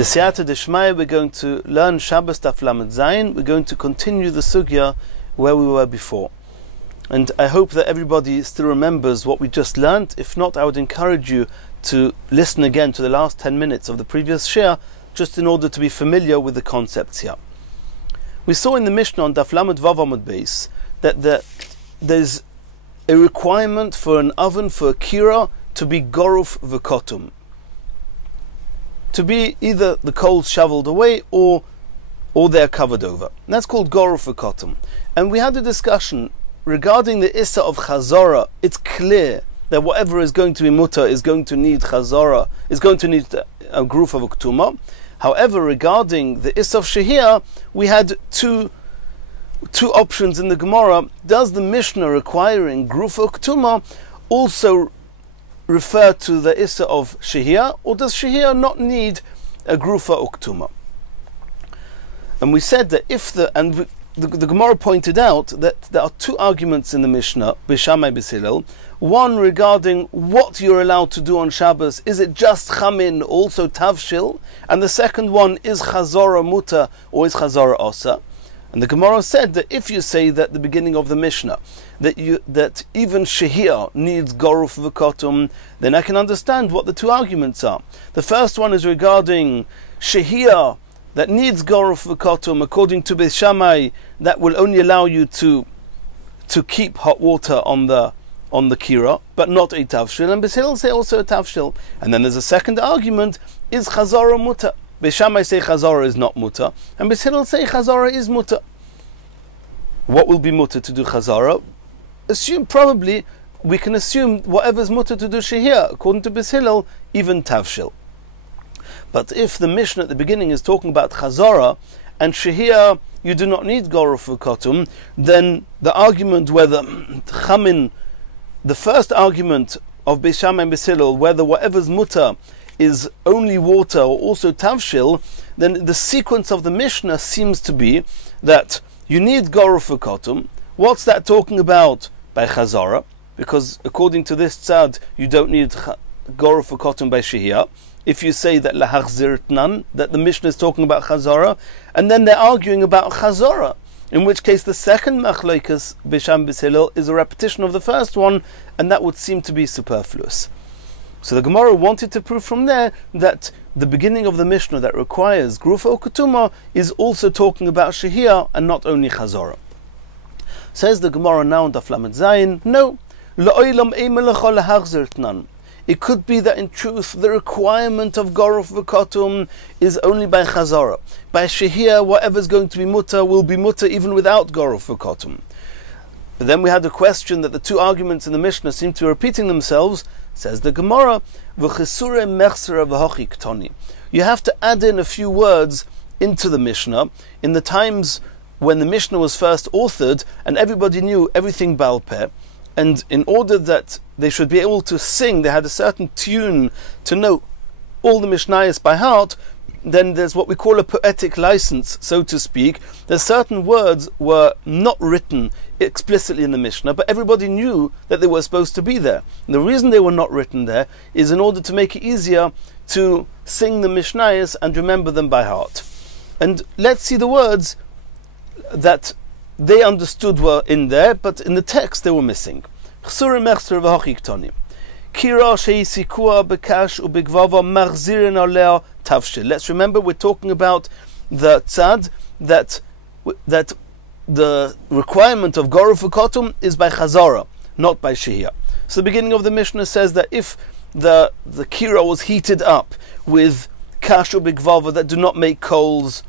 B'siyata d'shmaya, we're going to learn Shabbos Daf Lamed Zayin. We're going to continue the sugya where we were before. And I hope that everybody still remembers what we just learned. If not, I would encourage you to listen again to the last 10 minutes of the previous shir, just in order to be familiar with the concepts here. We saw in the Mishnah on Daf Lamed Vav Amud Beis that there's a requirement for an oven, for a kira, to be goruf v'kotum, to be either the coals shoveled away or they're covered over. And that's called goruf v'kotum. And we had a discussion regarding the issa of chazara. It's clear that whatever is going to be mutter is going to need chazara, is going to need a gruf of uktuma. However, regarding the issa of shehiyah, we had two options in the Gemara. Does the Mishnah requiring gruf uktuma also refer to the issa of shehiyah, or does shehiyah not need a grufa uktuma? And we said that if the Gemara pointed out that there are two arguments in the Mishnah, Bishamai B'Hillel, one regarding what you're allowed to do on Shabbos, is it just chamin, also tavshil, and the second one is chazara muta, or is chazara osa. And the Gemara said that if you say that the beginning of the Mishnah, that even shehiyah needs goruf v'kotum, then I can understand what the two arguments are. The first one is regarding shehiyah that needs goruf v'kotum, according to Beis Shammai, that will only allow you to keep hot water on the kira, but not a tavshil. And Beis Hillel say also a tavshil. And then there's a second argument, is chazara muta. Beis Shammai say chazara is not muta, and Beis Hillel say chazara is muta. What will be muta to do chazara? Probably we can assume whatever is muta to do shehiyah, according to Beis Hillel, even tavshil. But if the Mishnah at the beginning is talking about chazara and shehiyah, you do not need goruf v'kotum, then the argument whether chamin, the first argument of Beis Shammai and Beis Hillel, whether whatever's muta is only water or also tavshil, then the sequence of the Mishnah seems to be that you need goruf v'kotum. What's that talking about by chazara? Because according to this tzad, you don't need goruf v'kotum by shehiyah. If you say that lahachzir tnan, that the Mishnah is talking about chazara, and then they're arguing about chazara, in which case the second machlokes Beis Shammai Beis Hillel is a repetition of the first one, and that would seem to be superfluous. So the Gemara wanted to prove from there that the beginning of the Mishnah that requires grufa ukutuma is also talking about shehiyah and not only chazara. Says the Gemara now in Daf Lamed Zayin, no, la'olam eimelecha lahachzir tnan. It could be that in truth the requirement of goruf v'kotum is only by chazara. By shehiyah, whatever is going to be muta will be muta even without goruf v'kotum. But then we had a question that the two arguments in the Mishnah seem to be repeating themselves. Says the Gemara, v'chesure mechsera v'hochi ktoni. You have to add in a few words into the Mishnah in the times when the Mishnah was first authored and everybody knew everything Baal Peh. And in order that they should be able to sing, they had a certain tune to know all the Mishnayos by heart. Then there's what we call a poetic license, so to speak. There's certain words were not written explicitly in the Mishnah, but everybody knew that they were supposed to be there. And the reason they were not written there is in order to make it easier to sing the Mishnayos and remember them by heart. And let's see the words that they understood were in there, but in the text they were missing. Kira sheyisikua bekash ubigvava marzirin alea tavshil. Let's remember we're talking about the tzad that the requirement of goruf v'kotum is by chazara, not by shehiyah. So the beginning of the Mishnah says that if the kira was heated up with kash ubigvava that do not make coals,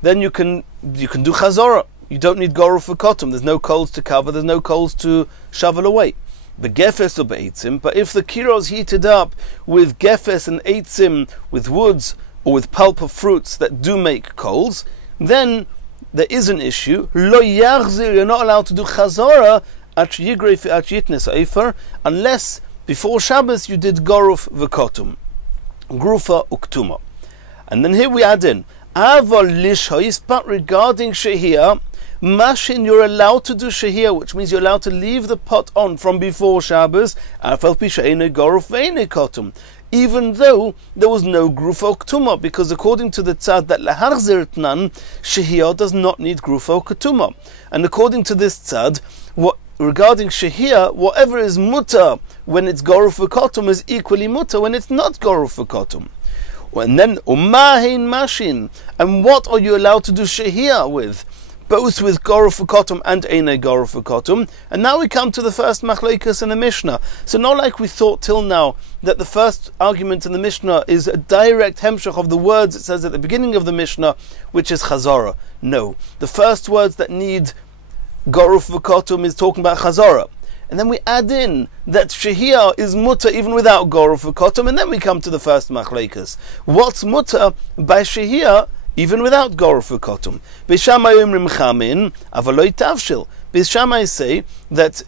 then you can do chazara. You don't need goruf v'kotum. There's no coals to cover. There's no coals to shovel away. Begefes or be'etzim. But if the kira is heated up with gefes and eitzim, with woods or with pulp of fruits that do make coals, then there is an issue. Lo yachzir. You're not allowed to do chazara unless before Shabbos you did goruf v'kotum, grufa uktuma. And then here we add in avol lishhois, but regarding shehiyah, Mashin, you're allowed to do shehiyah, which means you're allowed to leave the pot on from before Shabbos, even though there was no grufo ketuma, because according to the tzad that lahachzir tnan, shehiyah does not need grufo ketuma. And according to this tzad, regarding shehiyah, whatever is mutter when it's goruf v'kotum is equally mutter when it's not goruf v'kotum. And then umahin mashin, and what are you allowed to do shehiyah with? Both with goruf v'kotum and einay goruf v'kotum. And now we come to the first machlokes in the Mishnah. So not like we thought till now that the first argument in the Mishnah is a direct hemshach of the words it says at the beginning of the Mishnah, which is chazara. No, the first words that need goruf v'kotum is talking about chazara. And then we add in that shehiyah is mutter even without goruf v'kotum, and then we come to the first machlokes. What's mutter by shehiyah even without goruf v'kotum? Beishamai omrim chamin, avaloi tavshil. Beishamai say that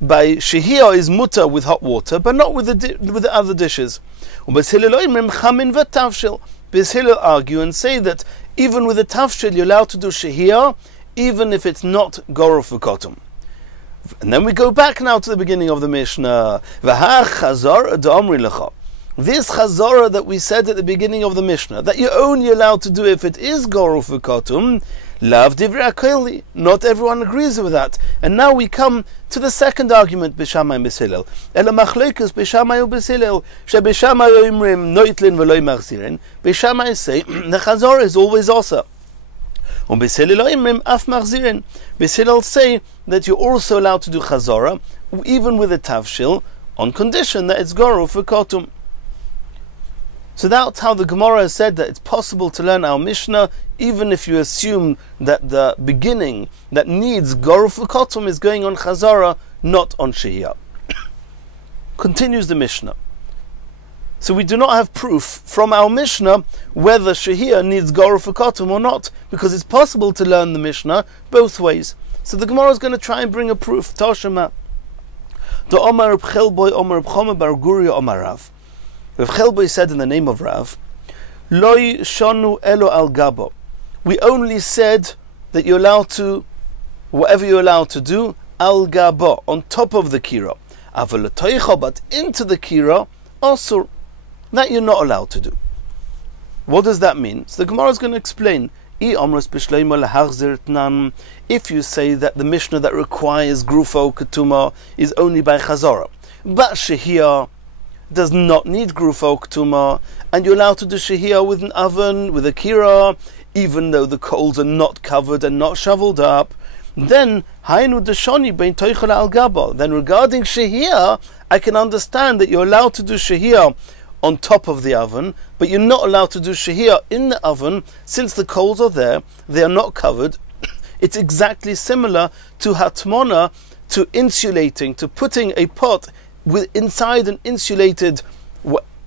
by shehiyah is mutter with hot water, but not with the other dishes. Beis Hillel omrim chamin v'tavshil. Beis Hillel argue and say that even with a tavshil you're allowed to do shehiyah, even if it's not goruf v'kotum. And then we go back now to the beginning of the Mishnah. This chazara that we said at the beginning of the Mishnah, that you're only allowed to do if it is goruf v'kotum, lav divrei hakoli. Not everyone agrees with that. And now we come to the second argument, Beishamai Beis Hillel. Ela machlokes Beishamai uBeis Hillel, sheBeishamai omrim noitlin v'lo machzirin. Beishamai say the chazara is always osa. Beis Hillel say that you're also allowed to do chazara, even with a tavshil, on condition that it's goruf v'kotum. So that's how the Gemara has said that it's possible to learn our Mishnah, even if you assume that the beginning that needs goruf v'kotum is going on chazara, not on shehiyah. Continues the Mishnah. So we do not have proof from our Mishnah whether shehiyah needs goruf v'kotum or not, because it's possible to learn the Mishnah both ways. So the Gemara is going to try and bring a proof. Tashema. The Omar B'chelboy Omar B'chome Bar Guria Omar Rav. Rav Chelboy said in the name of Rav, Loi shonu elo al gabo. We only said that you're allowed to, whatever you're allowed to do, al gabo, on top of the kira. Aval toicha, but into the kira, asur. That you're not allowed to do. What does that mean? So the Gemara is going to explain. If you say that the Mishnah that requires grufo ketuma is only by chazara, but shehiyah does not need grufo ketuma, and you're allowed to do shehiyah with an oven, with a kira, even though the coals are not covered and not shoveled up, then hainu deshoni bein toichel al gaba. Then regarding shehiyah, I can understand that you're allowed to do shehiyah on top of the oven, but you're not allowed to do shehiyah in the oven, since the coals are there, they are not covered. It's exactly similar to hatmona, to insulating, to putting a pot inside an insulated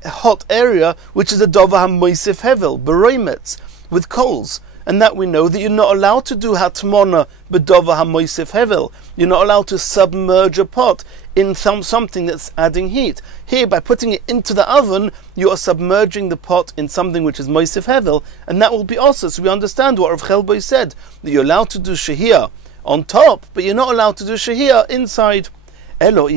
hot area, which is a dova hamoisif hevel, beroimetz, with coals. And that we know that you're not allowed to do hatmona bedova hamoisif hevel. You're not allowed to submerge a pot in something that's adding heat. Here, by putting it into the oven, you are submerging the pot in something which is moisif hevel, and that will be also. So we understand what Rav Chelboy said, that you're allowed to do shehiyah on top, but you're not allowed to do shehiyah inside. But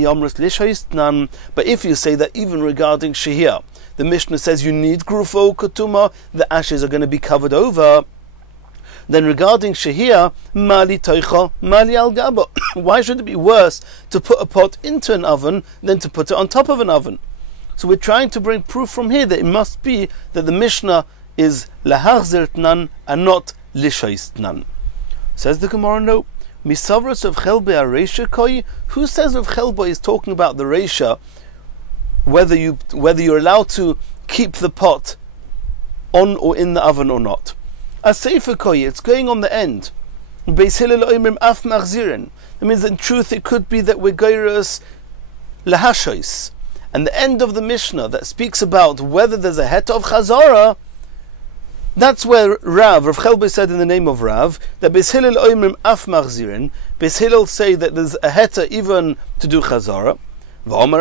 if you say that even regarding shehiyah, the Mishnah says you need grufo ketuma, the ashes are going to be covered over, then regarding shehiyah, mali toicha, mali al gaba. Why should it be worse to put a pot into an oven than to put it on top of an oven? So we're trying to bring proof from here that it must be that the Mishnah is lahachzir tnan and not lishais tnan. Says the Gemara, no. Misavras of Chelboy Areisha koi. Who says of Chelboy is talking about the Reisha, whether you're allowed to keep the pot on or in the oven or not? A sefer koi, it's going on the end. Beis Hillel oimrim af machzirin. That means in truth it could be that we're goyrus lahashois. And the end of the Mishnah that speaks about whether there's a het of chazara, that's where Rav Chelboy said in the name of Rav, that Beis Hillel oimrim af machzirin. Beis Hillel say that there's a heta even to do chazara. Regarding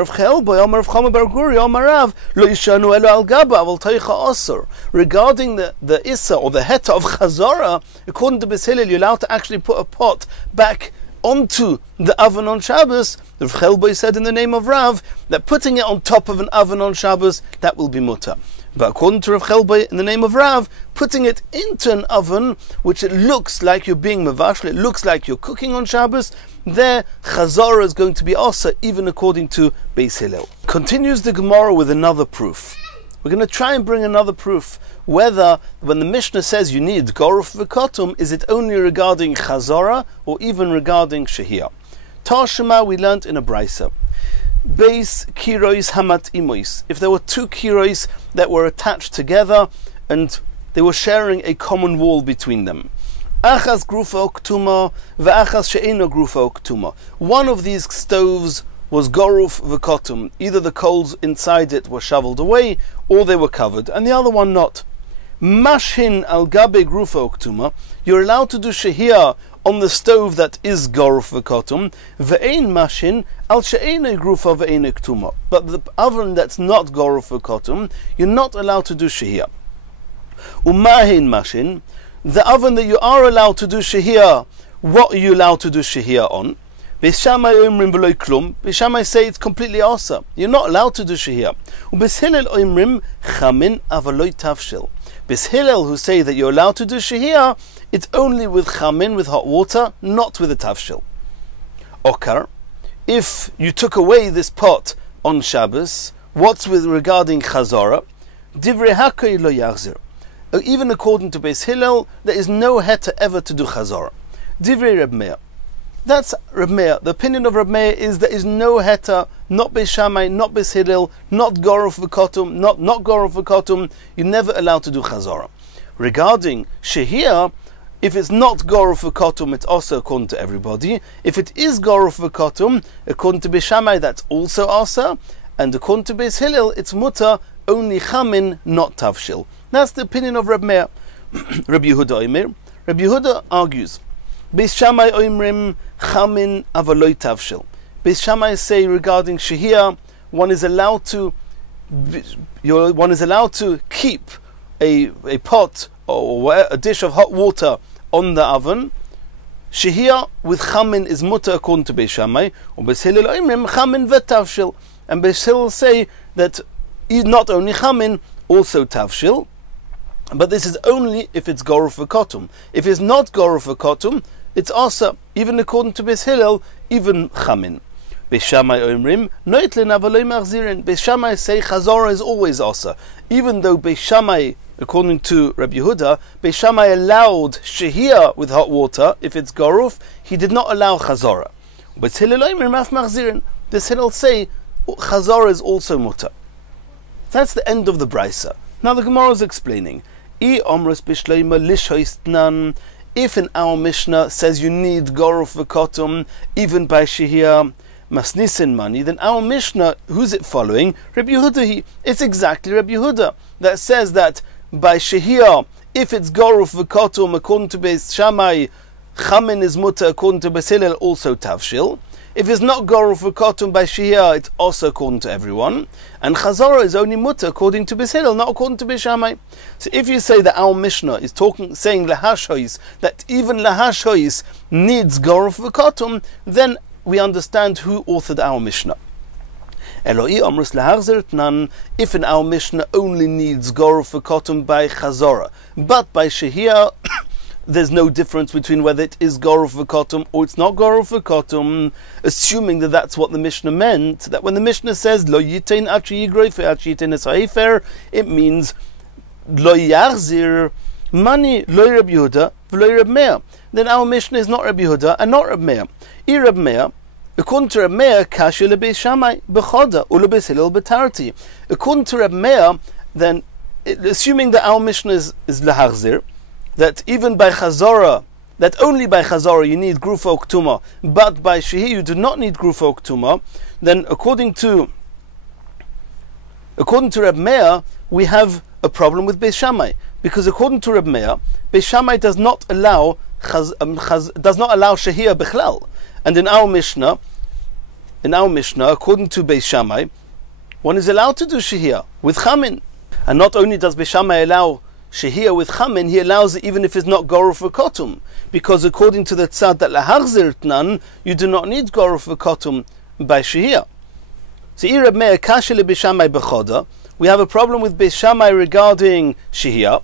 the issa or the heta of chazara, according to Beis Hillel, you're allowed to actually put a pot back onto the oven on Shabbos. The Rav Chelboi said in the name of Rav that putting it on top of an oven on Shabbos, that will be mutter. But according to Rav Chelboi in the name of Rav, putting it into an oven, which it looks like you're being mevashel, it looks like you're cooking on Shabbos, there chazara is going to be asa, even according to Beis Hillel. Continues the Gemara with another proof. We're going to try and bring another proof, whether when the Mishnah says you need goruf v'kotum, is it only regarding chazara or even regarding shehiyah. Tashema we learnt in a brisa. Beis kirois hamat imois. If there were two kirois that were attached together and they were sharing a common wall between them. Achas grufa oktuma v'achas she'eno grufa oktuma. One of these stoves was goruf v'kotum. Either the coals inside it were shoveled away or they were covered, and the other one not. Mashin al gabe grufa oktuma. You're allowed to do shehiyah on the stove that is goruf v'kotum, ve'ein mashin al she'ene grufa ve'ein ktuma. But the oven that's not goruf v'kotum, you're not allowed to do shehiyah. Umahin mashin, the oven that you are allowed to do shehiyah, what are you allowed to do shehiyah on? Beis Shammai omrim v'lo klum. Beis Shammai say it's completely asa. You're not allowed to do shehiyah. Beis Hillel omrim chamin avaloi tavshil. Beis Hillel, who say that you're allowed to do shehiyah, it's only with chamin, with hot water, not with a tavshil. Okar, if you took away this pot on Shabbos, what's with regarding chazara? Divrei hakoi lo yachzir. Even according to Beis Hillel, there is no heta ever to do chazara. Divrei Reb Meir. That's Reb Meir. The opinion of Reb Meir is there is no heta, not Beis Shammai, not Beis Hillel, not goruf v'kotum, not goruf v'kotum. You're never allowed to do chazara. Regarding shehiyah, if it's not goruf v'kotum, it's also according to everybody. If it is goruf v'kotum, according to Beis Shammai, that's also asa, and according to Beis Hillel, it's mutter, only chamin, not tavshil. That's the opinion of Reb Meir. Rabbi Yehuda Omer. Rabbi Yehuda argues, Beis Shammai omrim chamin avaloi tavshil. Beis Shammai say regarding shehiyah, one is allowed to keep a pot or a dish of hot water on the oven. Shehiyah with chamin is mutter according to Beis Shammai, or Beis Hillel omrim chamin v'tavshil. And Beis Hillel say that not only chamin, also tavshil. But this is only if it's goruf v'kotum. If it's not goruf v'kotum, it's asa, even according to Beis Hillel, even chamin. Beis Shammai omrim noitlin avaloi machzirin. Beis Shammai say chazara is always asa, even though Beis Shammai, according to Rabbi Yehuda, Beis Shammai allowed shehiyah with hot water. If it's goruf, he did not allow chazara. Beis Hillel omrim af machzirin. Beis Hillel say chazara is also mutter. That's the end of the brisa. Now the Gemara is explaining. If in our Mishnah says you need goruf v'kotum even by shehiyah masnisin money, then our Mishnah, who's it following? Rabbi Yehuda. It's exactly Rabbi Yehuda that says that by shehiyah, if it's goruf v'kotum according to Beis Shammai, chamin is mutter according to Beis Hillel, also tavshil. If it's not goruf v'kotum by shehiyah, it's also according to everyone. And chazara is only mutter according to Beis Hillel, not according to Beis Shammai. So if you say that our Mishnah is saying lahashois, that even lahashois needs goruf v'kotum, then we understand who authored our Mishnah. Eloi amrus lahachzer tnan, if in our Mishnah only needs goruf v'kotum by chazara, but by shehiyah, there's no difference between whether it is goruf v'kotum or it's not goruf v'kotum, assuming that that's what the Mishnah meant, that when the Mishnah says lo yitein achi yigroifer achi yitein esaifer, it means lo yachzir mani lo Reb Yehuda v'lo Reb Meir. Then our Mishnah is not Reb Yehuda and not Reb Meir. Reb Meir, according to Reb Meir, kasher lebeis Shammai b'choda u lebeis Hillel b'tarti. According to Reb Meir, then assuming that our Mishnah is lahachzir, that even by chazara, that only by chazara you need grufa uktuma, but by shehiyah you do not need grufa uktuma, then according to Reb Meir, we have a problem with Beis Shammai, because according to Reb Meir, Beis Shammai does not allow shehiyah bichlal, and in our Mishnah, in our Mishnah, according to Beis Shammai, one is allowed to do shehiyah with chamin. And not only does Beis Shammai allow shehiyah with chamin, he allows it even if it's not goruf v'kotum. Because according to the tzad that lahachzir tnan, you do not need goruf v'kotum by shehiyah. So Reb Meir kashe le Beis Shammai b'choda. We have a problem with Beis Shammai regarding shehiyah.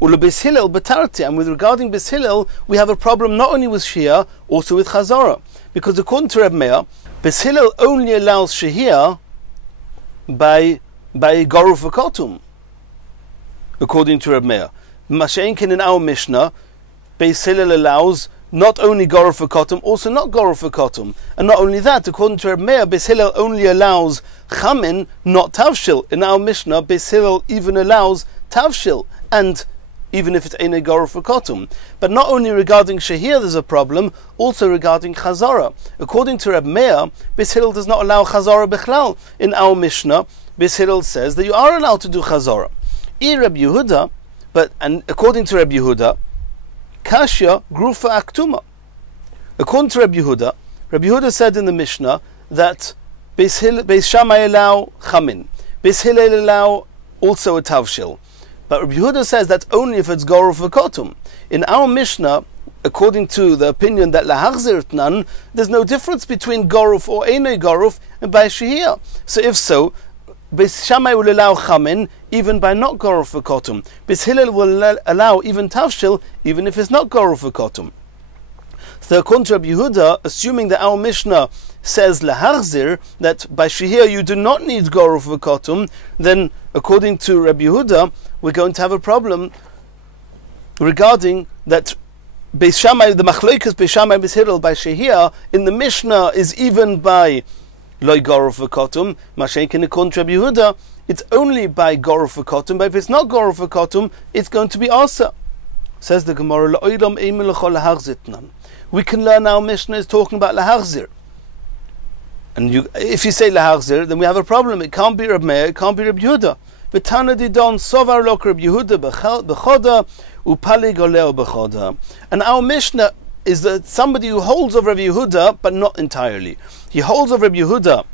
Ule Beis Hillel b'tarti. And with regarding Beis Hillel, we have a problem not only with shehiyah, also with chazara. Because according to Reb Meir, Beis Hillel only allows shehiyah by goruf v'kotum. According to Reb Meir, Masha'inkin in our Mishnah, Beis Hillel allows not only goruf v'kotum, also not goruf v'kotum. And not only that, according to Reb Meir, Beis Hillel only allows chamin, not tavshil. In our Mishnah, Beis Hillel even allows tavshil, and even if it's eine goruf v'kotum. But not only regarding shehiyah there's a problem, also regarding chazara. According to Reb Meir, Beis Hillel does not allow chazara bichlal. In our Mishnah, Beis Hillel says that you are allowed to do chazara. Reb Yehuda, and according to Reb Yehuda, Kashya grufa aktuma. According to Reb Yehuda said in the Mishnah that Beis Shammai allow chamin, Beis Hillel allow also a tavshil. But Reb Yehuda says that only if it's goruf v'kotum. In our Mishnah, according to the opinion that lahachzir tnan, there's no difference between goruf or einay goruf and by shehiyah. So if so, Beis Shammai will allow chamin even by not goruf v'kotum. Beis Hillel will allow even tavshil even if it's not goruf v'kotum. So according to Rabbi Yehuda, assuming that our Mishnah says lahachzir, that by shehiyah you do not need goruf v'kotum, then according to Rabbi Yehuda, we're going to have a problem regarding that Beis Shammai, the machlokas Beis Shammai Beis Hillel by shehiyah in the Mishnah is even by loy goruf v'kotum. Mashenkin according to Rabbi Yehuda, it's only by goruf v'kotum, but if it's not goruf v'kotum, it's going to be asa. Says the Gemara, la'olam eimin l'chol lahachzitnan. We can learn our Mishnah is talking about lahachzir. And if you say lahachzir, then we have a problem. It can't be Reb Meir, it can't be Reb Yehuda. V'tana didon sovar lok Reb Yehuda b'choda upalig oleo b'choda. And our Mishnah is that somebody who holds of Reb Yehuda, but not entirely. He holds of Reb Yehuda.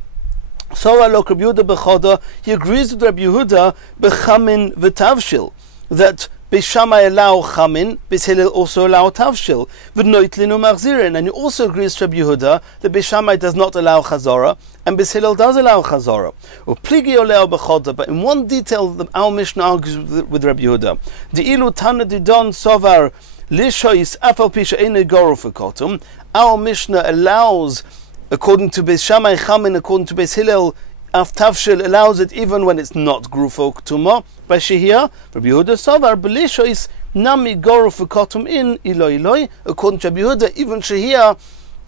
Sovar lok Reb Yehuda b'choda. He agrees with Reb Yehuda b'chamin v'tavshil, that Beis Shammai allow chamin, Beis Hillel also allow tavshil. V'noitlinu machzirin, and he also agrees to Rabbi Yehuda that Beis Shammai does not allow chazara, and Beis Hillel does allow chazara. Upligi oleo b'choda, but in one detail, our Mishnah argues with Rabbi Yehuda. De'ilu tana didon sovar lishois afal pisha ene goruf v'kotum. Our Mishnah allows, according to Beis Shammai chamin, according to Beis Hillel, Tavshil allows it even when it's not grufo ktuma by shehiyah. Rabbi Yehuda savar b'lishois nami goruf v'kotum in iloi. According to Rabbi Yehuda, even shehiyah,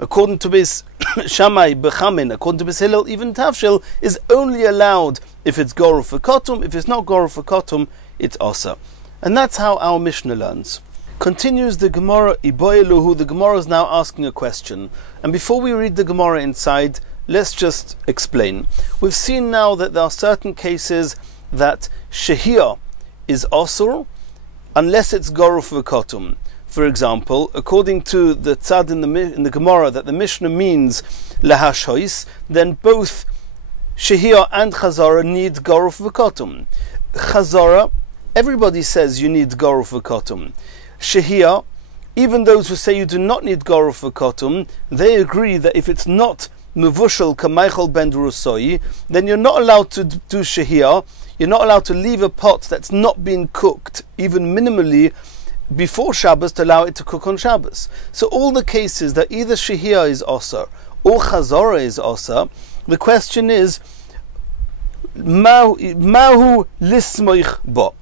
according to Beis Shammai b'chamin, according to Beis Hillel, even tavshil is only allowed if it's goruf v'kotum. If it's not goruf v'kotum, it's asa. And that's how our Mishnah learns. Continues the Gemara Iboyeluhu. The Gemara is now asking a question, and before we read the Gemara inside, let's just explain. We've seen now that there are certain cases that shehiyah is asur unless it's goruf v'kotum. For example, according to the tzad in the Gemara that the Mishnah means lahashois, then both shehiyah and chazara need goruf v'kotum. Chazara, everybody says you need goruf v'kotum. Shehiyah, even those who say you do not need goruf v'kotum, they agree that if it's not mevushal kamaychol ben durusoi, then you're not allowed to do shehiyah. You're not allowed to leave a pot that's not been cooked, even minimally, before Shabbos to allow it to cook on Shabbos. So all the cases that either shehiyah is osar or chazara is osar, the question is, mahu lismoich bo.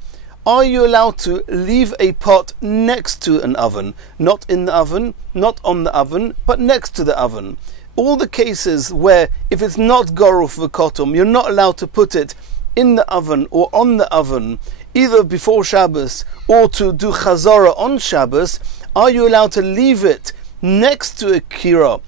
Are you allowed to leave a pot next to an oven? Not in the oven, not on the oven, but next to the oven. All the cases where if it's not goruf v'kotum, you're not allowed to put it in the oven or on the oven, either before Shabbos or to do chazara on Shabbos, are you allowed to leave it next to a kira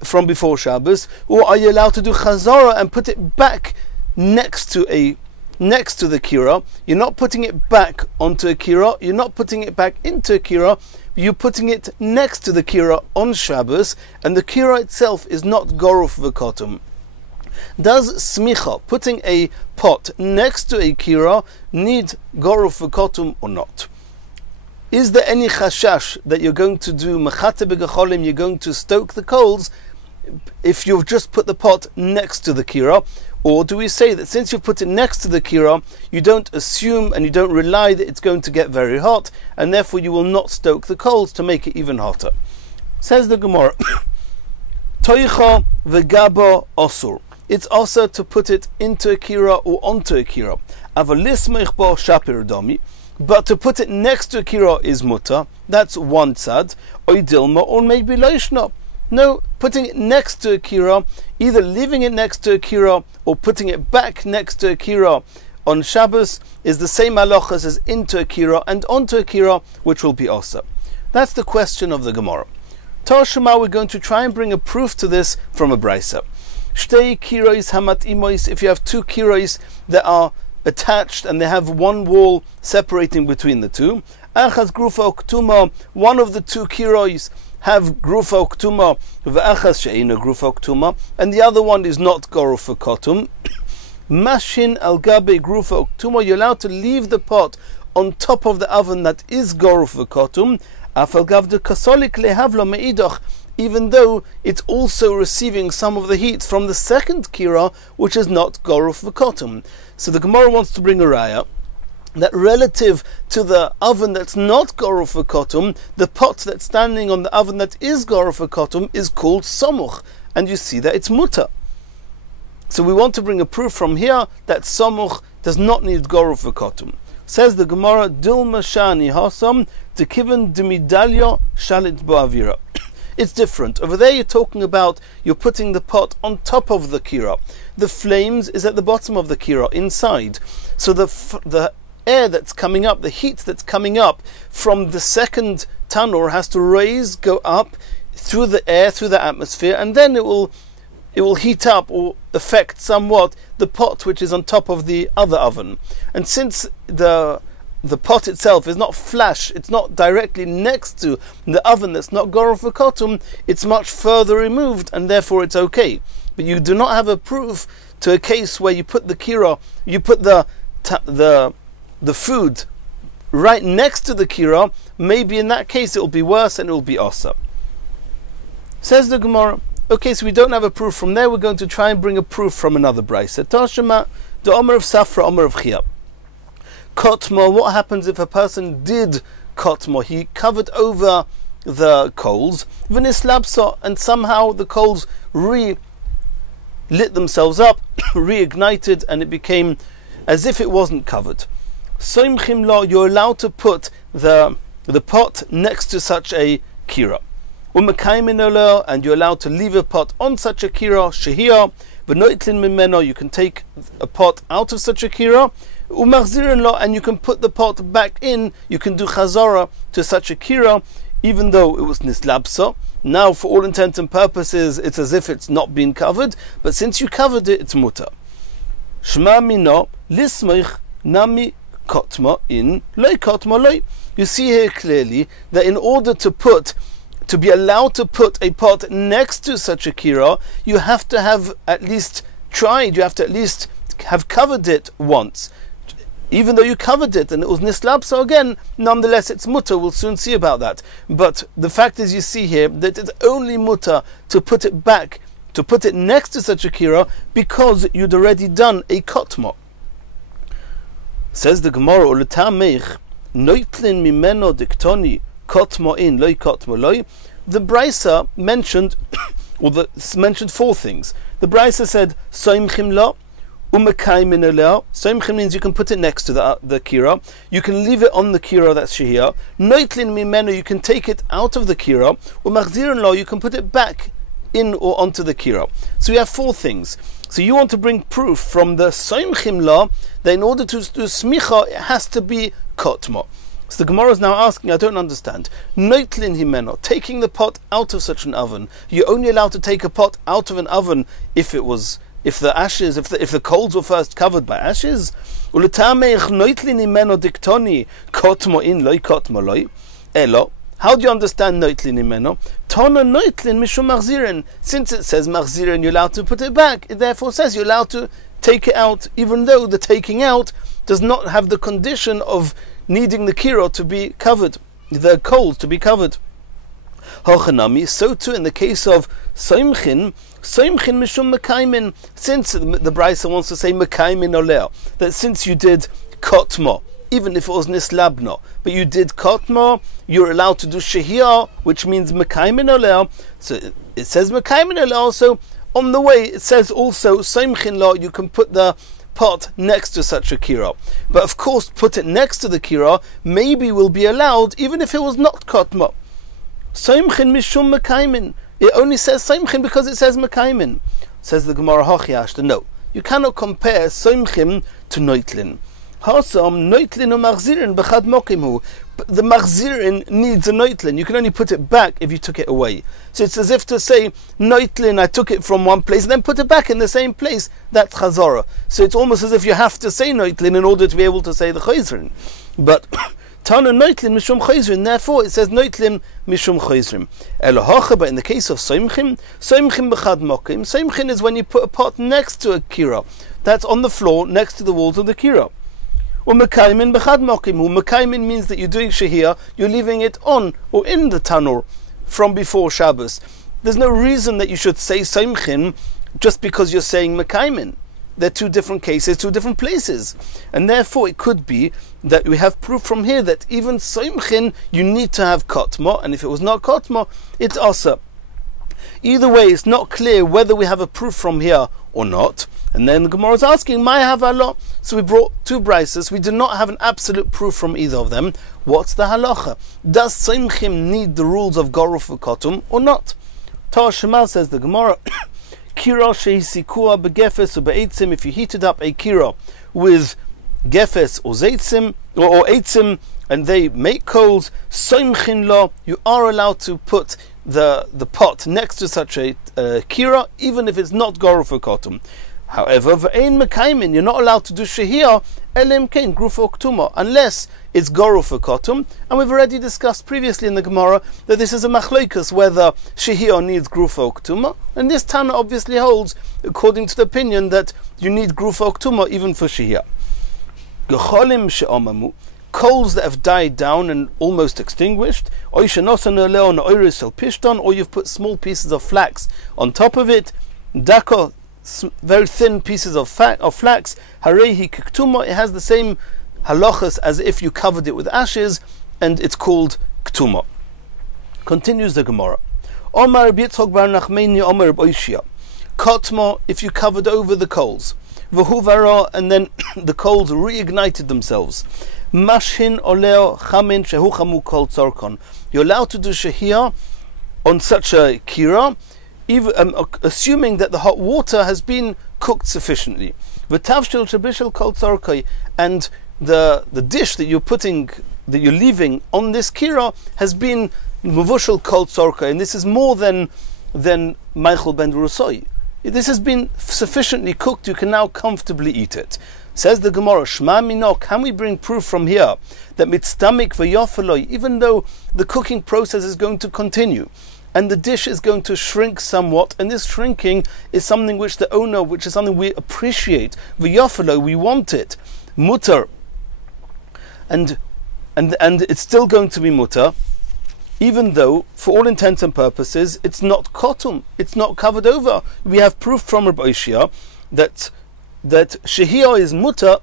from before Shabbos, or are you allowed to do chazara and put it back next to the kira? You're not putting it back onto a kira, you're not putting it back into a kira, you're putting it next to the kira on Shabbos, and the kira itself is not goruf v'kotum. Does smicha, putting a pot next to a kira, need goruf v'kotum or not? Is there any chashash that you're going to do mechate b'gecholim, you're going to stoke the coals, if you've just put the pot next to the kira? Or do we say that since you've put it next to the kira, you don't assume and you don't rely that it's going to get very hot, and therefore you will not stoke the coals to make it even hotter? Says the Gemara, Toicha v'gabo osur. It's also to put it into a kira or onto a kira. Avalismech bo shapir domi. But to put it next to a kira is mutter. That's one tzad. Oy dilma or maybe loishna. No, putting it next to a kira, either leaving it next to a kira or putting it back next to a kira on Shabbos is the same halachas as into a kira and onto a kira, which will be also. That's the question of the Gemara. Tashema, we're going to try and bring a proof to this from a brisa. Shtei kirois hamat imois, if you have two kirois that are attached and they have one wall separating between the two. Achaz grufa oktuma, one of the two kirois have grufa oktuma, ve'achaz she'ena grufa oktuma, and the other one is not gorufa kotum. Mashin al gabe grufa oktuma, you're allowed to leave the pot on top of the oven that is gorufa kotum. Afal gav de kasolik lehavlo me'idoch, even though it's also receiving some of the heat from the second kira, which is not goruf v'kotum. So the Gemara wants to bring a raya that relative to the oven that's not goruf v'kotum, the pot that's standing on the oven that is goruf v'kotum is called somuch, and you see that it's mutter. So we want to bring a proof from here that somuch does not need goruf v'kotum. Says the Gemara, Dilma shani hasam dekiven demidalyo shalit bo'avira. It's different. Over there you're talking about you're putting the pot on top of the kira. The flames is at the bottom of the kira, inside. So the air that's coming up, the heat that's coming up from the second tanur has to go up through the air, through the atmosphere, and then it will heat up or affect somewhat the pot which is on top of the other oven. And since the pot itself is not flash, it's not directly next to the oven that's not goruf v'kotum, it's much further removed, and therefore it's okay. But you do not have a proof to a case where you put the kira, you put the food right next to the kira. Maybe in that case it will be worse and it will be osa. Says the Gemara, okay, so we don't have a proof from there, we're going to try and bring a proof from another brisa. Tashema, the Omer of Safra, Omer of Chia. Kotmo, what happens if a person did kotmo? He covered over the coals, v'nislabsa, and somehow the coals lit themselves up, reignited, and it became as if it wasn't covered. Soimchim lo, you're allowed to put the pot next to such a kira. Umekaimin olo, and you're allowed to leave a pot on such a kira, shehiyah, v'noitlin mimeno, you can take a pot out of such a kira, and you can put the pot back in, you can do chazara to such a kira, even though it was nislabsa. Now, for all intents and purposes, it's as if it's not been covered, but since you covered it, it's mutter. Shma mino lismich nami kotma in loy kotma loy. You see here clearly that in order to be allowed to put a pot next to such a kira, you have to have at least tried, you have to at least have covered it once. Even though you covered it and it was nislab, so again, nonetheless it's mutter, we'll soon see about that. But the fact is, you see here that it's only mutter to put it back, to put it next to such a kira, because you'd already done a kotmo. Says the Gemara, Ulatamech, noitlin mimeno diktoni, kotmo in, loy kotmo loy. The brisa mentioned, mentioned four things. The brisa said, soimchim lo, Soimchim means you can put it next to the kira. You can leave it on the kira, that's shehiyah. Noitlin mimeno, you can take it out of the kira. Umachzirin lo, you can put it back in or onto the kira. So we have four things. So you want to bring proof from the soimchim lo that in order to do smicha, it has to be kotmo. So the Gemara is now asking, I don't understand. Noitlin himeno, taking the pot out of such an oven. You're only allowed to take a pot out of an oven if the coals were first covered by ashes. How do you understand noitlin imeno? Tona noitlin mishum machzirin. Since it says machzirin, you're allowed to put it back. It therefore says you're allowed to take it out, even though the taking out does not have the condition of needing the kiro to be covered, the coals to be covered. Hochanami, so too in the case of soimchin mishum mekaimin, since the Brisa wants to say mekaimin oleo, that since you did kotmo, even if it was nislabno, but you did kotmo, you're allowed to do shehiyah, which means mekaimin oleo. So it says mekaimin oleo, so on the way it says also soimchin lo, you can put the pot next to such a kira. But of course, put it next to the kira maybe will be allowed even if it was not kotmo. Soimchin mishum mekaimin. It only says soimchin because it says mekaimin. Says the Gemara Hochiashta. No, you cannot compare soimchin to noitlin. Hasam noitlin or machzirin b'chad mokimu. The machzirin needs a noitlin. You can only put it back if you took it away. So it's as if to say noitlin, I took it from one place and then put it back in the same place. That's chazara. So it's almost as if you have to say noitlin in order to be able to say the chayzrin. But Tana noitlin mishum chayzrim. Therefore, it says noitlin mishum chayzrim. Elohacha, but in the case of soimchim b'chad mokim. Soimchim is when you put a pot next to a kira. That's on the floor next to the walls of the kira. Or mekaimin b'chad mokim. Mekaimin means that you're doing shehiyah, you're leaving it on or in the tanur from before Shabbos. There's no reason that you should say soimchim just because you're saying mekaimin. They're two different cases, two different places. And therefore it could be that we have proof from here that even soimchin, you need to have kotmo, and if it was not kotmo, it's asa. Either way, it's not clear whether we have a proof from here or not. And then the Gemara is asking, "My have Allah." So we brought two brises. We do not have an absolute proof from either of them. What's the halacha? Does soimchim need the rules of goruf v'kotum or not? Tar Shemal, says the Gemara, Kira shehisikua begefes or be'etzim. If you heated up a kira with gefes or zeitzim or eitzim, and they make coals, soimchin lo, you are allowed to put the pot next to such a kira, even if it's not goruf v'kotum. However, v'ein mekaimin, you're not allowed to do shehiyah elim kein grufo ktuma, unless it's goruf v'kotum. And we've already discussed previously in the Gemara that this is a machloikus whether shehiyah needs grufo ktuma, and this Tana obviously holds according to the opinion that you need grufo ktuma even for shehiyah. Gecholim she'omamu, coals that have died down and almost extinguished, or you've put small pieces of flax on top of it, dako, very thin pieces of flax, harehi ktuma, it has the same halachas as if you covered it with ashes, and it's called ktuma. Continues the Gemara. Omar Yitzchak bar Nachmani Omar Boishia. Kotma, if you covered over the coals. V'huvara, and then the coals reignited themselves. Mashin oleo chamin shehu chamu kol tzorkon. You're allowed to do shehiyah on such a kira, even assuming that the hot water has been cooked sufficiently. V'tavshil shabishel kol tzorkoi, and the dish that you're leaving on this kira has been muvushel kol tzorkoi, and this is more than Michael ben Rusoi. This has been sufficiently cooked, you can now comfortably eat it. Says the Gemara, Shma mino, can we bring proof from here that mitstamik v'yofeloi, even though the cooking process is going to continue, and the dish is going to shrink somewhat, and this shrinking is something which is something we appreciate, v'yofeloi, we want it, mutter, and it's still going to be mutter, even though, for all intents and purposes, it's not kotum, it's not covered over. We have proof from Rabbi Ishia that shehiyah is mutter,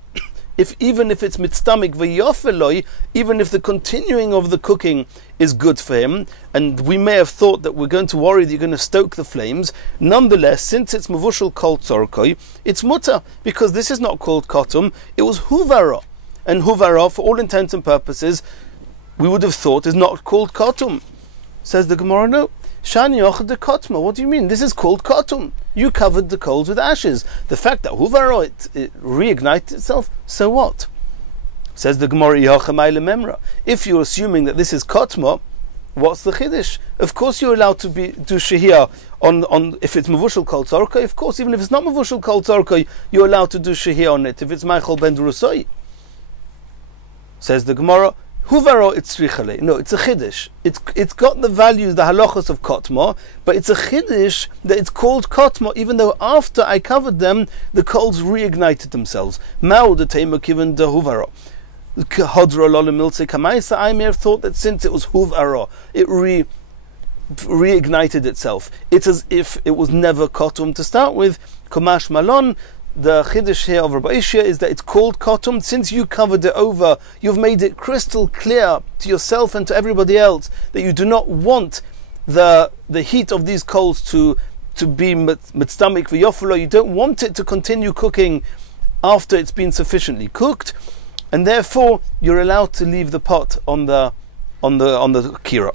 even if it's mitstamik v'yofeloi, even if the continuing of the cooking is good for him, and we may have thought that we're going to worry that you're going to stoke the flames, nonetheless, since it's mavushal kol tzorkoi, it's mutter, because this is not called kotum, it was huvara, and huvara, for all intents and purposes, we would have thought is not called kotum. Says the Gemara, no. Shani ochad de kotma. What do you mean? This is called kotum. You covered the coals with ashes. The fact that huvaro, it reignited itself, so what? Says the Gemara, memra. If you're assuming that this is kotma, what's the chiddush? Of course you're allowed to do shehiyah on if it's mavushal kol tzorkoi. Of course, even if it's not mavushal kol tzorkoi, you're allowed to do shehiyah on it if it's Michael ben Rusoi. Says the Gemara, Huvaro itzrichale. No, it's a chiddush. It's got the values, the halachos of kotma, but it's a chiddush that it's called kotma, even though after I covered them, the coals reignited themselves. Mao the tema given the huvaro. I may have thought that since it was huvaro, it reignited itself. It's as if it was never kotum to start with. Komash malon. The chiddush here of Rabbi Ishia is that it's called kotum. Since you covered it over, you've made it crystal clear to yourself and to everybody else that you do not want the heat of these coals to be mitztamik v'yofelo. You don't want it to continue cooking after it's been sufficiently cooked, and therefore you're allowed to leave the pot on the kira.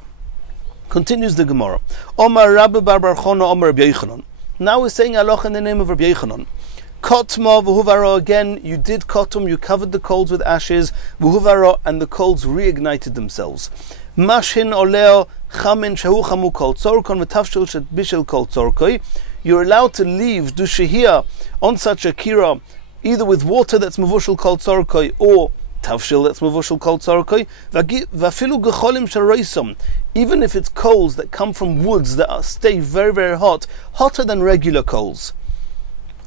Continues the Gemara. Omar Rabbi Bar Bar Chona Omar Rabbi Yochanan. Now we're saying halacha in the name of Rabbi Yochanan. Kotma v'huvaro, again, you did kotum, you covered the coals with ashes, v'huvaro, and the coals reignited themselves. Mashin oleo chamin shehu chamu kol tzorkon v'tavshil shet bishel kol tzorkoi. You're allowed to leave dushehia on such a kira, either with water that's mavushel kol tzorkoi, or tavshil that's mavushel kol tzorkoi, v'afilu gecholim shel roisom, even if it's coals that come from woods that stay very, very hot, hotter than regular coals.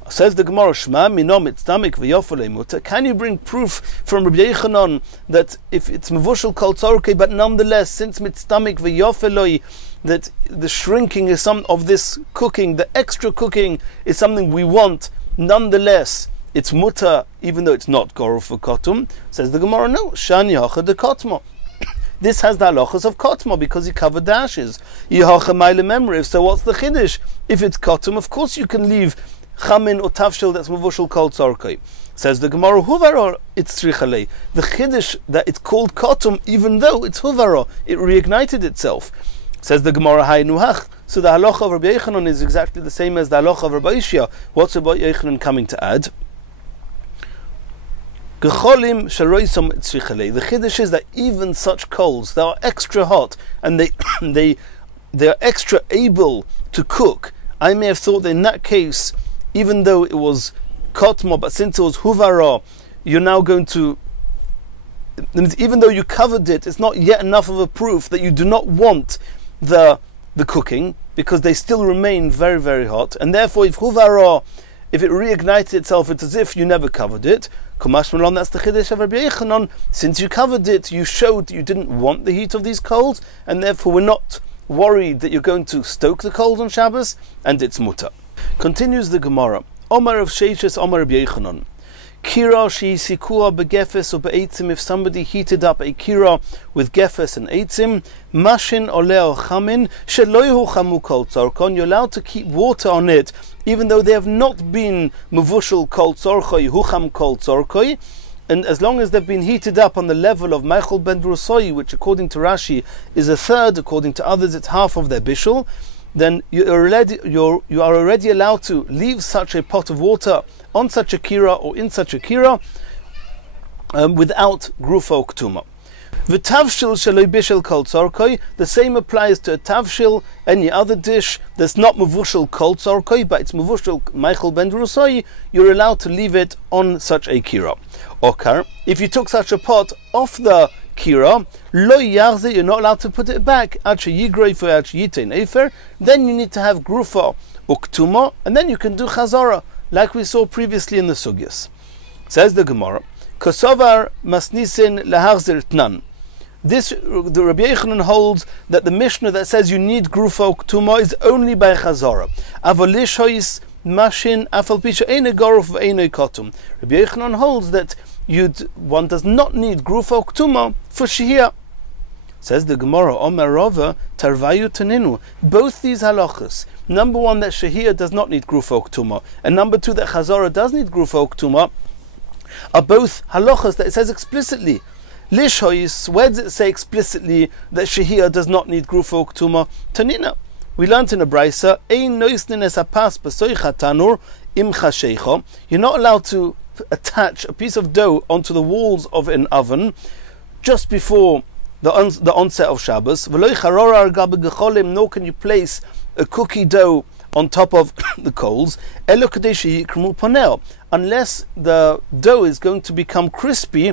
Says the Gemara, Shema minom itztamik v'yofalei muta. Can you bring proof from Rabbi Yochanan that if it's mevushel kol tzorkei, but nonetheless, since mitztamik v'yofalei, that the shrinking is some of this cooking, the extra cooking is something we want, nonetheless, it's muta, even though it's not goruf v'kotum? Says the Gemara, no, shani hacha de kotmo. This has the halachas of kotma because he covered the ashes. Yehacha ma'ile memriv. So what's the chiddush? If it's kotum, of course you can leave chamin or tavshil that's mavushal kol tzorkei. Says the Gemara, huvaro itzrichalei. The chiddush that it's called kotum, even though it's huvaro, it reignited itself. Says the Gemara, hay nuhach. So the halacha of Rabbi Yochanan is exactly the same as the halacha of Rabbi Ishia. What's Rabbi Yochanan coming to add? Gecholim sharoisom itzrichalei. The chiddush is that even such coals that are extra hot and they are extra able to cook. I may have thought that in that case, even though it was kotma, but since it was huvara, you're now going to, even though you covered it, it's not yet enough of a proof that you do not want the cooking, because they still remain very, very hot, and therefore if huvara, if it reignited itself, it's as if you never covered it. Kumash Malon, that's the chiddush of Rabbi Yochanan. Since you covered it, you showed that you didn't want the heat of these coals, and therefore we're not worried that you're going to stoke the coals on Shabbos, and it's mutter. Continues the Gemara. Omar of Sheishes, Omar of Yochanan. Kira she'isikua begefes or be'etzim. If somebody heated up a kira with gefes and eitzim, mashin oleo chamin sheloihu chamu kol tzorkon. You're allowed to keep water on it, even though they have not been mevushal kol tzorkoi, hucham kol tzorkoi. And as long as they've been heated up on the level of Meichel ben Drusoi, which according to Rashi is a third, according to others it's half of their bishul, then you are already allowed to leave such a pot of water on such a kira or in such a kira without grufa uktuma. V'tavshil shaloi bishel kol tzorkoi. The same applies to a tavshil, any other dish that's not mavushal kol tzorkoi, but it's mavushal Meichel ben Drusoi. You're allowed to leave it on such a kira. Okar, if you took such a pot off the kira, lo yarze, you're not allowed to put it back. Then you need to have grufa uktuma, and then you can do chazara, like we saw previously in the sugyas. Says the Gemara, kosovar masnisin leharzir tnan. This, the Rabbi Yochanan holds that the Mishnah that says you need grufa uktuma is only by chazara. Avolish hois mashin afal pisha eine goruf v'einoi kotum. Rabbi Yochanan holds that one does not need grufa uktuma for shehiyah. Says the Gemara, Omer Rava tarvayu taninu. Both these halachas, number one that shehiyah does not need grufa uktuma, and number two that chazara does need grufa uktuma, are both halachas that it says explicitly. Lishois, where does it say explicitly that shehiyah does not need grufa uktuma? Tanina. We learnt in a brisa, ein noisnin es apas b'soicha tanur im chashecha. You're not allowed to attach a piece of dough onto the walls of an oven just before the onset of Shabbos. Nor can you place a cookie dough on top of the coals, unless the dough is going to become crispy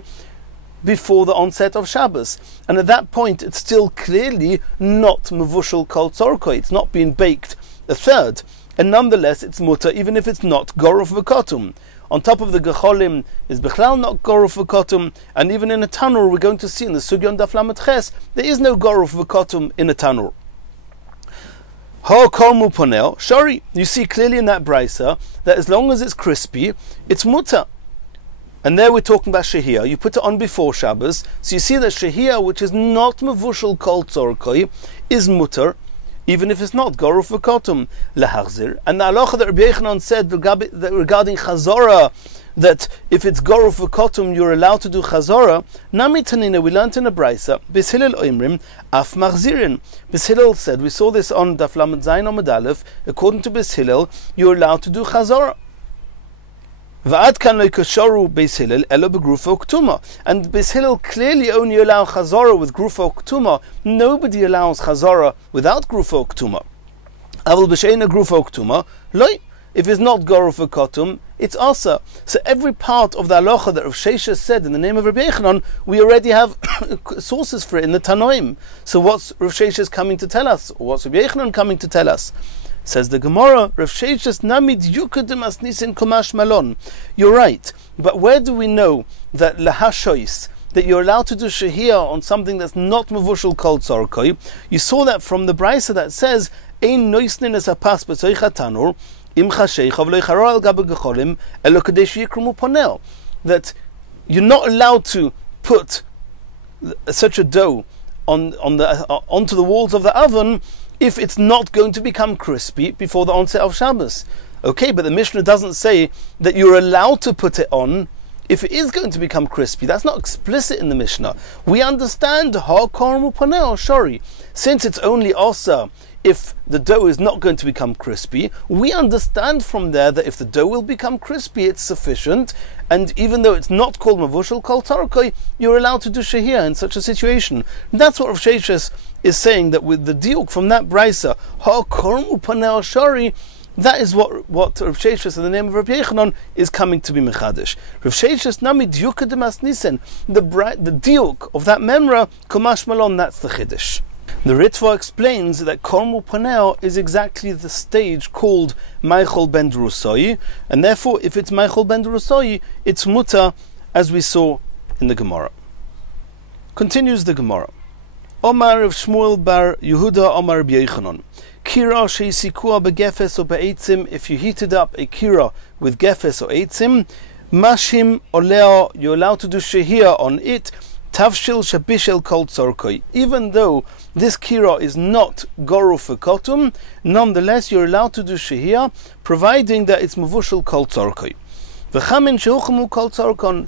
before the onset of Shabbos. And at that point, it's still clearly not mevushal kol tzorkoi. It's not been baked a third. And nonetheless, it's mutter, even if it's not goruf v'kotum. On top of the gecholim is bechlal not goruf v'kotum, and even in a tanur, we're going to see in the sugya on daf lamed ches, there is no goruf v'kotum in a tanur. Ha kormu ponel, shori. You see clearly in that brisa that as long as it's crispy, it's mutter. And there we're talking about shehiyah. You put it on before Shabbos, so you see that shehiyah, which is not mevushal kol tzorkoi, is mutter, even if it's not goruf v'kotum lehachzir. And the halacha that Rabbi Yochanan said regarding chazorah, that if it's goruf v'kotum you're allowed to do chazorah. Nami tanina, we learned in a brisa, Beis Hillel oimrim af machzirin. Beis Hillel said, we saw this on daf lamed zayin amud aleph, according to Beis Hillel, you're allowed to do chazorah. Va'ad kan lo yikashoru Beis Hillel elo begrufa uktuma. And Beis Hillel clearly only allow chazorah with grufa uktuma. Nobody allows chazorah without grufa uktuma. Aval b'sheina grufa uktuma loy. If it's not goruf v'kotum, it's asa. So every part of the halacha that Rav Sheshes said in the name of Rabbi Yochanan, we already have sources for it in the Tanoim. So what's Rav Sheshes coming to tell us? Or what's Rabbi Yochanan coming to tell us? Says the Gemara, Rav Sheshes namid yukadim asnisin komash malon. You're right, but where do we know that lahashois, that you're allowed to do shehiyah on something that's not mevushal kol tzorkoi? You saw that from the brisa that says, ein noisnin es apas b'tzoich hatanur, that you're not allowed to put such a dough onto the walls of the oven if it's not going to become crispy before the onset of Shabbos. Okay, but the Mishnah doesn't say that you're allowed to put it on if it is going to become crispy. That's not explicit in the Mishnah. We understand since it's only also if the dough is not going to become crispy, we understand from there that if the dough will become crispy, it's sufficient, and even though it's not called mavushal kol tarkoi, you're allowed to do shehiyah in such a situation. And that's what Rav Sheshes is saying, that with the diuk from that brisa, ha kormu panel shari, that is what Rav Sheshes in the name of Rabbi Yochanan is coming to be mechadish. Rav Sheshes nami diuk demas nisen, the diuk of that memra komash malon, that's the chiddush. The Ritva explains that Kormu Panel is exactly the stage called Meichel ben Drusoi, and therefore if it's Meichel ben Drusoi, it's Muta, as we saw in the Gemara. Continues the Gemara. Omar of Shmuel bar Yehuda Omar Rabbi Yochanan. Kira she'isikua begefes or be'etzim, if you heated up a kira with gefes or eitzim, mashim oleo, you're allowed to do shehiyah on it, Tavshil shabishel kol tzorkoi. Even though this kira is not goruf v'kotum, nonetheless you're allowed to do shehiyah, providing that it's mavushel kol tzorkoi. V'chamin shehuchamu kol tzorkon,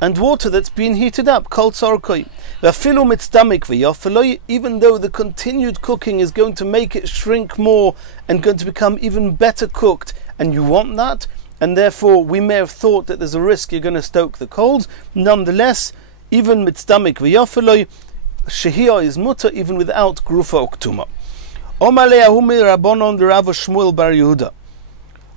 and water that's been heated up, kol tzorkoi. V'afilu mitztamik v'yofeloi, even though the continued cooking is going to make it shrink more and going to become even better cooked, and you want that, and therefore we may have thought that there's a risk you're going to stoke the coals, nonetheless, even mitztamik v'yofeloi, shehiyah is mutter even without grufa uktuma. Omalei ahumi rabbonon d'Rav Shmuel bar Yehuda.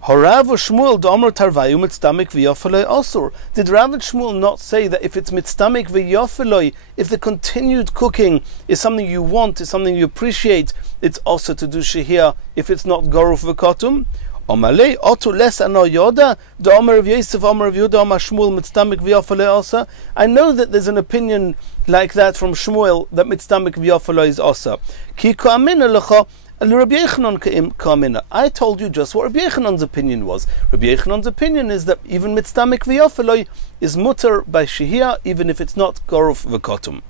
Harav Shmuel d'Omer tarvayu mitztamik v'yofeloi osur. Did Rav Shmuel not say that if it's mitztamik v'yofeloi, if the continued cooking is something you want, is something you appreciate, it's also to do shehiyah if it's not goruf v'kotum? Omalei otu les ano yoda d'Omer of Yosef Omer of Yehuda Omer Shmuel mitztamik v'yofeloi also. I know that there's an opinion like that from Shmuel that mitztamik v'yofeloi is also. Ki ko'amina lecha Rabbi Yochanan ko'amina. I told you just what Rabbi Yochanan's opinion was. Rabbi Yochanan's opinion is that even mitztamik v'yofeloi is mutter by shehiyah, even if it's not goruf v'kotum.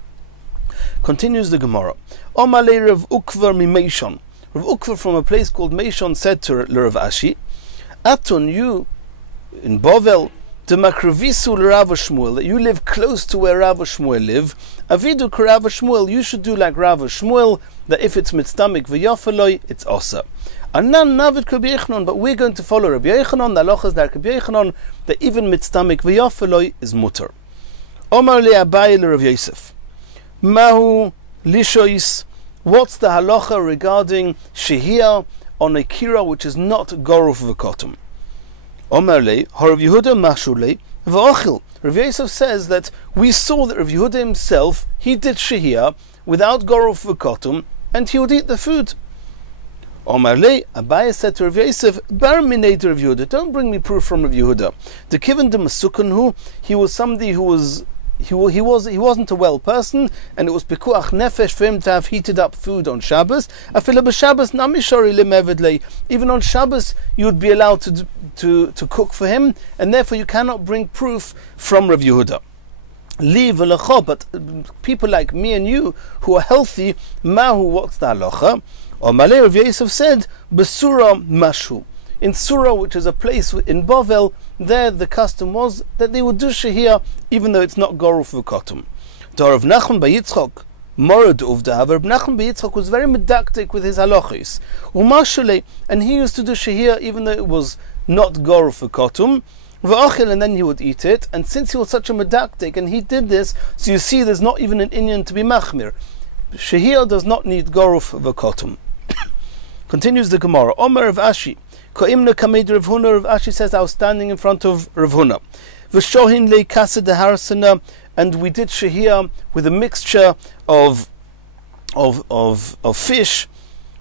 Continues the Gemara. Omalei Rav Ukvar mimeishon. Rav Ukva from a place called Meishon said to Rav Ashi, Atun, you in Bovel, the Makrevisu Rav Shmuel, that you live close to where Rav Shmuel live. Avidu Rav Shmuel, you should do like Rav Shmuel, that if it's mitztamik v'yofeloi, it's osa. Anan navid Rabbi Yochanan, but we're going to follow Rabbi Yochanan, the halachas like Rabbi Yochanan, that even mitztamik v'yofeloi is mutter. Omar le Abai le Rav Yosef, Mahu lishois. What's the halacha regarding shehiyah on a kira which is not goruf v'kotum? Omer le, Harav Yehuda mashule, V'ochil. Rav Yosef says that we saw that Rav Yehuda himself, he did shehiyah without goruf v'kotum, and he would eat the food. Omar le, Abaye said to Rav Yosef, Bar minei Rav Yehuda, don't bring me proof from Rav Yehuda. The kivan de masukanhu, he was somebody who was he wasn't a well person, and it was pikuach nefesh for him to have heated up food on Shabbos. Afila b'Shabbos nami shori lemeved le. Even on Shabbos you would be allowed to cook for him, and therefore you cannot bring proof from Rav Yehuda. But people like me and you who are healthy, mahu, what's the halacha? Or Malay Rav Yosef said, Besura mashu. In Surah, which is a place in Bovel, there the custom was that they would do shehiyah even though it's not goruf v'kotum. To Rav Nachman by Yitzchak, Morad uvda, Rav Nachman by Yitzchak was very medactic with his halachis. Umashale, and he used to do shehiyah even though it was not goruf v'kotum. V'achil, and then he would eat it. And since he was such a medactic and he did this, so you see there's not even an inyan to be machmir. Shehiyah does not need goruf v'kotum. Continues the Gemara. Omer Rav Ashi. Ko'imna kamed Rav Huna. Rav Ashi says, I was standing in front of Rav Huna. V'shohin le kased harsana, and we did shehiyah with a mixture of fish.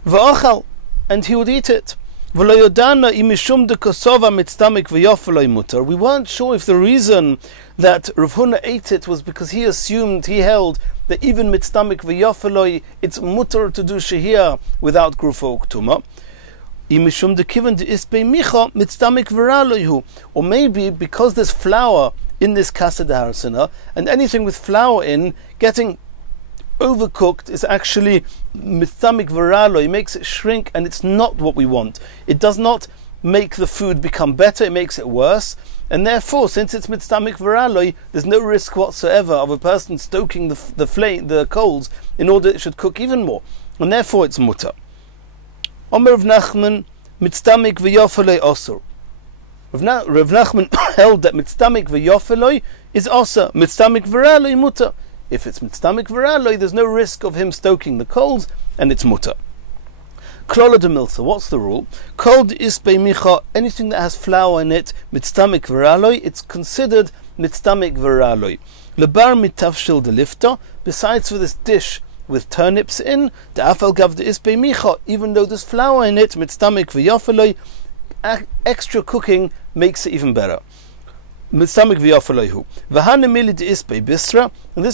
V'achal, and he would eat it. We weren't sure if the reason that Rav Huna ate it was because he held that even mitztamik v'yofeloi, it's mutter to do shehiyah without grufa uktuma. Or maybe because there's flour in this kased harsana, and anything with flour in, getting overcooked is actually mitztamik v'ralo. It makes it shrink, and it's not what we want. It does not make the food become better, it makes it worse. And therefore, since it's mitztamik v'ralo, there's no risk whatsoever of a person stoking the coals in order it should cook even more. And therefore it's mutter. Omer Rav Nachman, mitztamik v'yofeloi osur. Rav Nachman held that mitztamik v'yofeloi is osur, mitztamik v'ralo mutter. If it's mitztamik v'raloi, there's no risk of him stoking the coals, and it's mutter. Klola de milsa, what's the rule? Kol de isbei micha, anything that has flour in it, mitztamik v'raloi, it's considered mitztamik v'raloi. Lebar mitavshil de lifta, besides for this dish with turnips in, the afal gav de isbei micha, even though there's flour in it, mitztamik v'yofeloi, extra cooking makes it even better. And this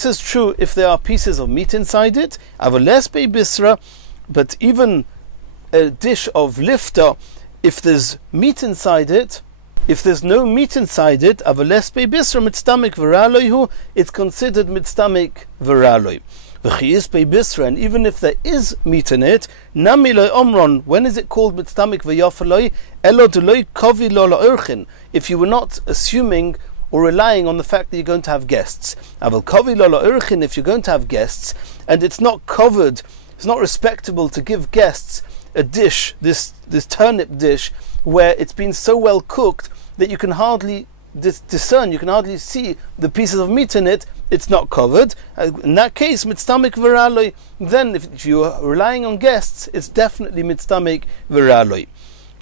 is true if there are pieces of meat inside it, but even a dish of lifta, if there's meat inside it, if there's no meat inside it, it's considered mitztamik v'raloi. And even if there is meat in it, when is it called mitztamik v'yofeloi? If you were not assuming or relying on the fact that you're going to have guests. If you're going to have guests, and it's not covered, it's not respectable to give guests a dish, this turnip dish, where it's been so well cooked that you can hardly discern, you can hardly see the pieces of meat in it, it's not covered. In that case, mitztamik v'raloi, then if you are relying on guests, it's definitely mitztamik v'raloi.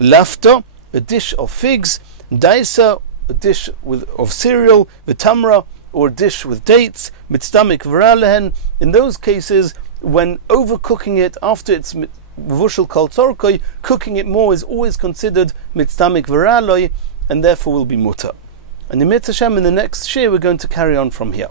Lafta, a dish of figs. Daisa, a dish of cereal. V'tamra, or a dish with dates. Mitztamik v'ralehen. In those cases, when overcooking it after it's vushel kol tzorkoi, cooking it more is always considered mitztamik v'raloi, and therefore will be mutter. And in the next shir we're going to carry on from here.